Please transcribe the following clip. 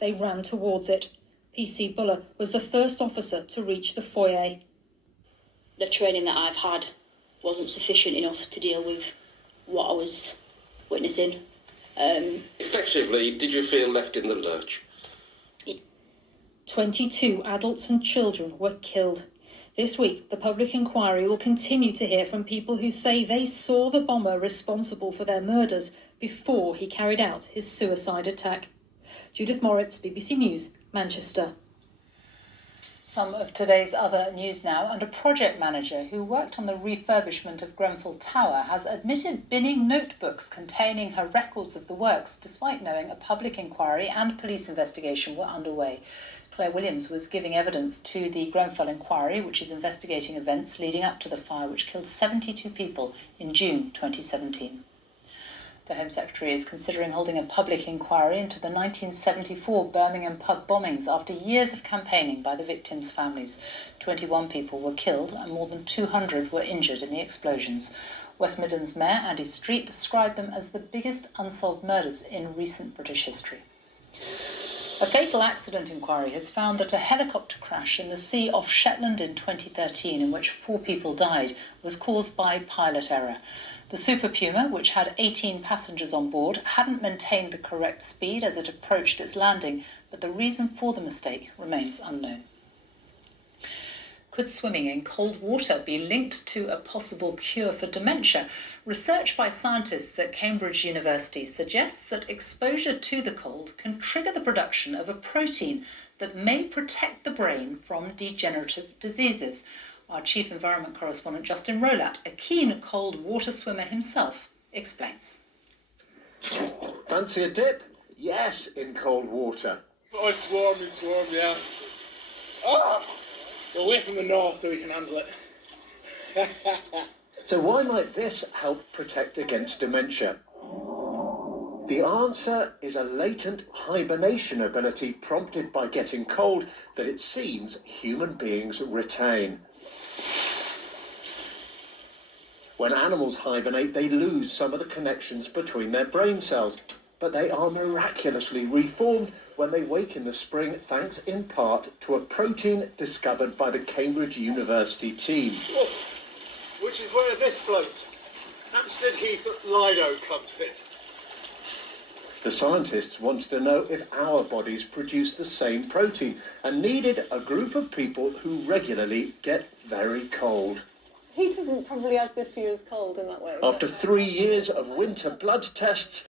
They ran towards it. PC Buller was the first officer to reach the foyer. The training that I've had wasn't sufficient enough to deal with what I was witnessing. Effectively, did you feel left in the lurch? 22 adults and children were killed. This week, the public inquiry will continue to hear from people who say they saw the bomber responsible for their murders before he carried out his suicide attack. Judith Moritz, BBC News, Manchester. Some of today's other news now, and a project manager who worked on the refurbishment of Grenfell Tower has admitted binning notebooks containing her records of the works, despite knowing a public inquiry and police investigation were underway. Claire Williams was giving evidence to the Grenfell inquiry, which is investigating events leading up to the fire which killed 72 people in June 2017. The Home Secretary is considering holding a public inquiry into the 1974 Birmingham pub bombings after years of campaigning by the victims' families. 21 people were killed and more than 200 were injured in the explosions. West Midlands Mayor Andy Street described them as the biggest unsolved murders in recent British history. A fatal accident inquiry has found that a helicopter crash in the sea off Shetland in 2013, in which 4 people died, was caused by pilot error. The Super Puma, which had 18 passengers on board, hadn't maintained the correct speed as it approached its landing, but the reason for the mistake remains unknown. Could swimming in cold water be linked to a possible cure for dementia? Research by scientists at Cambridge University suggests that exposure to the cold can trigger the production of a protein that may protect the brain from degenerative diseases. Our Chief Environment Correspondent Justin Rolat, a keen cold water swimmer himself, explains. Fancy a dip? Yes, in cold water. Oh, it's warm, yeah. Oh! Away from the north so we can handle it. So why might this help protect against dementia? The answer is a latent hibernation ability prompted by getting cold that it seems human beings retain. When animals hibernate, they lose some of the connections between their brain cells, but they are miraculously reformed when they wake in the spring, thanks in part to a protein discovered by the Cambridge University team. Oh, which is where this place, Hampstead Heath at Lido, comes in. The scientists wanted to know if our bodies produce the same protein and needed a group of people who regularly get very cold. Heat isn't probably as good for you as cold in that way. After 3 years of winter blood tests,